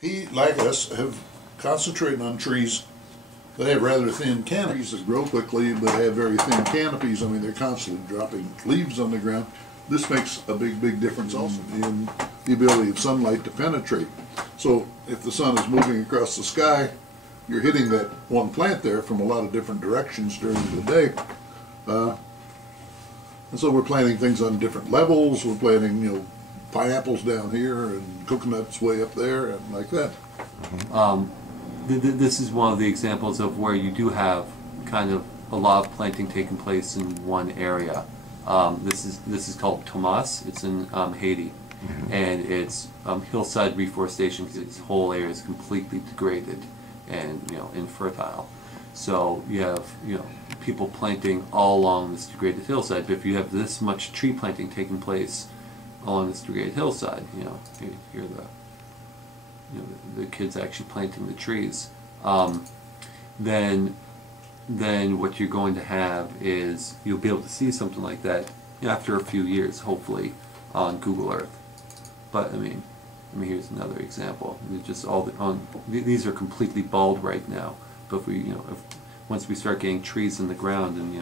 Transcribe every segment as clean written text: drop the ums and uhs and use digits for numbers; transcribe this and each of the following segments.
He, like us, have concentrated on trees that have rather thin canopies that grow quickly but have very thin canopies. I mean, they're constantly dropping leaves on the ground. This makes a big difference also in the ability of sunlight to penetrate. So if the sun is moving across the sky, you're hitting that one plant there from a lot of different directions during the day. And so we're planting things on different levels. We're planting, you know, pineapples down here and coconuts way up there and like that. This is one of the examples of where you do have kind of a lot of planting taking place in one area. This is called Tomas. It's in Haiti, and it's hillside reforestation because this whole area is completely degraded and infertile. So you have people planting all along this degraded hillside. But if you have this much tree planting taking place along this degraded hillside, you're the kids actually planting the trees, then what you're going to have is you'll be able to see something like that after a few years, hopefully, on Google Earth. But I mean here's another example. It's just these are completely bald right now. But if once we start getting trees in the ground and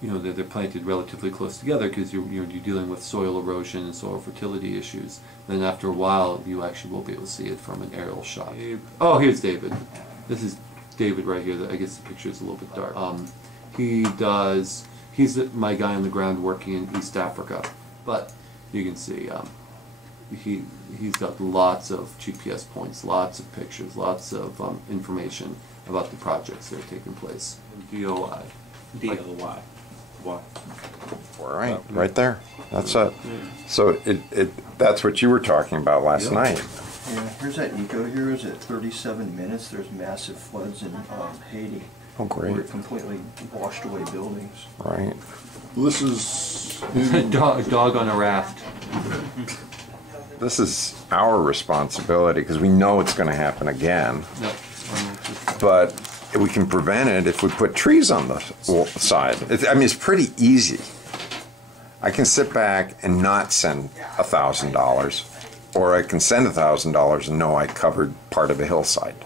they're planted relatively close together because you're dealing with soil erosion and soil fertility issues. Then after a while, you actually will be able to see it from an aerial shot. Oh, here's David. This is David right here. I guess the picture is a little bit dark. He's my guy on the ground working in East Africa. But you can see he's got lots of GPS points, lots of pictures, lots of information about the projects that are taking place. DOI. DOI. What? Right there. That's it. So that's what you were talking about last night. Yeah, here's that eco here is at 37 minutes. There's massive floods in Haiti. Oh, great. Where it completely washed away buildings. Right. Well, this is dog on a raft. This is our responsibility because we know it's going to happen again. Yep. But we can prevent it if we put trees on the side. It's pretty easy. I can sit back and not send $1,000, or I can send $1,000 and know I covered part of a hillside.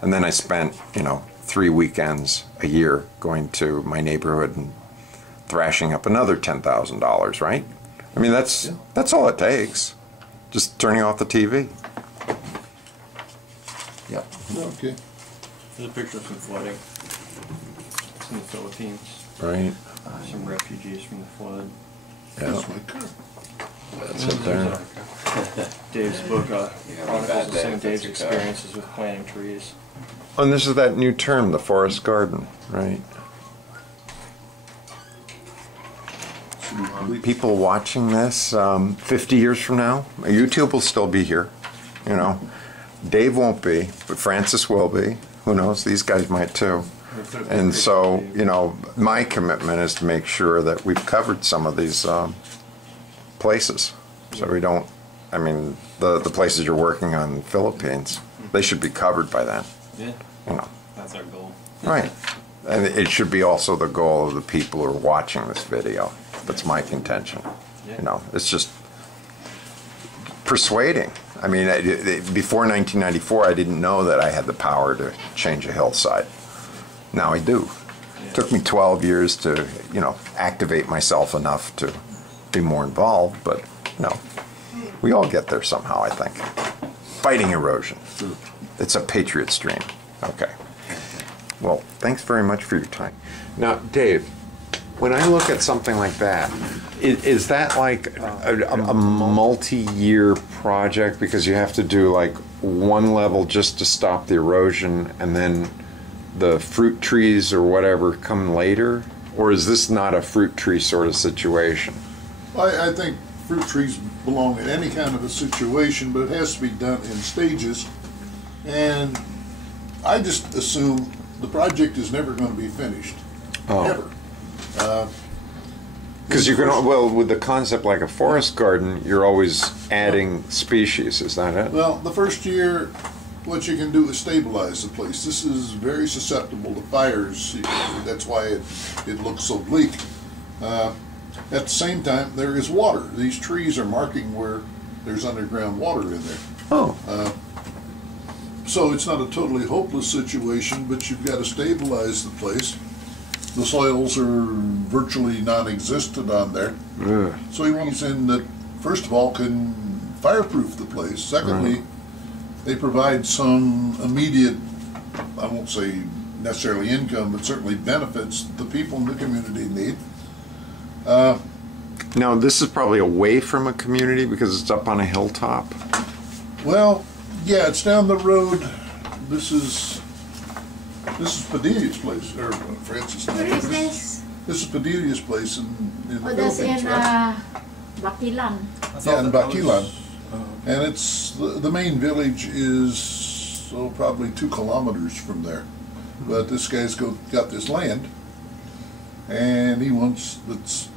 And then I spent, 3 weekends a year going to my neighborhood and thrashing up another $10,000, right? I mean, that's all it takes. Just turning off the TV. Yep. okay. There's a picture of some flooding. It's in the Philippines. Right. Some refugees from the flood. Yeah. That's my car. That's it there. Dave's book chronicles of some of Dave's experiences with planting trees. Oh, and this is that new term, the forest garden, right? People watching this 50 years from now, YouTube will still be here, Dave won't be, but Francis will be. Who knows? These guys might too. And so, my commitment is to make sure that we've covered some of these places. So we don't, the places you're working on in the Philippines, they should be covered by that. Yeah. That's our goal. Right. And it should be also the goal of the people who are watching this video. That's my contention. Yeah. It's just persuading. Before 1994, I didn't know that I had the power to change a hillside. Now I do. It took me 12 years to, activate myself enough to be more involved, but we all get there somehow, I think. Fighting erosion. It's a patriot's dream. Okay. Well, thanks very much for your time. Now, Dave, when I look at something like that, is that like a multi-year project because you have to do like one level just to stop the erosion and then the fruit trees or whatever come later? Or is this not a fruit tree sort of situation? I think fruit trees belong in any kind of a situation, but it has to be done in stages. And I just assume the project is never going to be finished. Oh. Ever. Because you can, with the concept like a forest garden, you're always adding species, is that it? Well, the first year, what you can do is stabilize the place. This is very susceptible to fires. That's why it looks so bleak. At the same time, there is water. These trees are marking where there's underground water in there. Oh, So it's not a totally hopeless situation, but you've got to stabilize the place. The soils are virtually non-existent on there. ugh. So he wants in that, first of all, can fireproof the place. Secondly, they provide some immediate, I won't say necessarily income, but certainly benefits the people in the community need. Now, this is probably away from a community because it's up on a hilltop. Well, yeah, it's down the road. This is Padilia's place, or Francis. Where is this? This is Padilia's place in the Oh, that's Philippines, in right? Bakilan. Yeah, in Bakilan. And it's, the main village is, probably 2 kilometers from there. But this guy's got this land, and he wants, it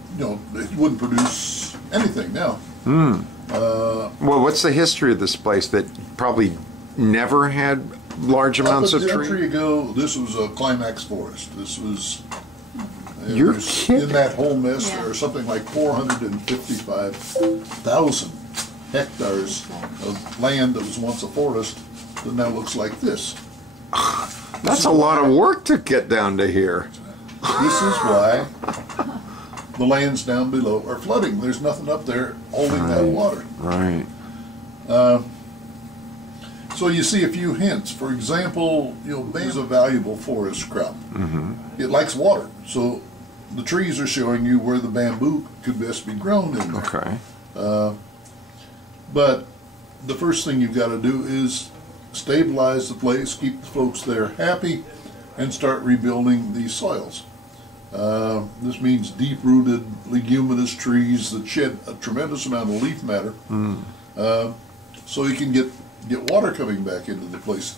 wouldn't produce anything now. Well, what's the history of this place that probably never had large amounts Up of a century trees? ago, this was a climax forest. This was, You're there's- kidding. in that whole mess, Yeah. there are something like 455,000 hectares of land that was once a forest that now looks like this. That's a lot of work to get down to here. This is why the lands down below are flooding. There's nothing up there holding that water. Right. So you see a few hints. For example, bamboo is a valuable forest crop. It likes water. So the trees are showing you where the bamboo could best be grown in there. Okay. But the first thing you've got to do is stabilize the place, keep the folks there happy, and start rebuilding these soils. This means deep-rooted leguminous trees that shed a tremendous amount of leaf matter, so you can get water coming back into the place.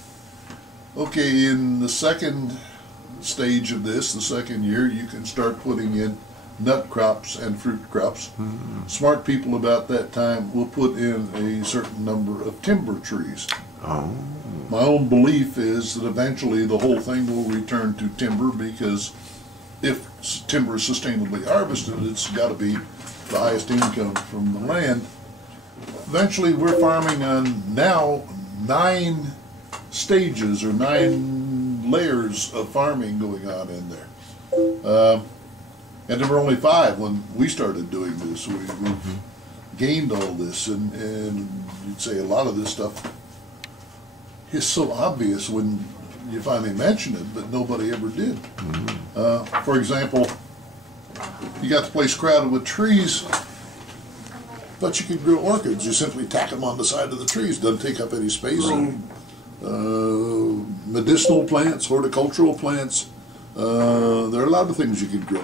Okay, in the second stage of this, the second year, you can start putting in nut crops and fruit crops. Smart people about that time will put in a certain number of timber trees. Oh. My own belief is that eventually the whole thing will return to timber, because if timber is sustainably harvested, it's got to be the highest income from the land. Eventually, we're farming on now 9 stages or 9 layers of farming going on in there. And there were only 5 when we started doing this. We've gained all this, and you'd say a lot of this stuff is so obvious when you finally mention it, but nobody ever did. For example, you got the place crowded with trees, but you can grow orchids. You simply tack them on the side of the trees. Doesn't take up any space. Medicinal plants, horticultural plants. There are a lot of things you can grow.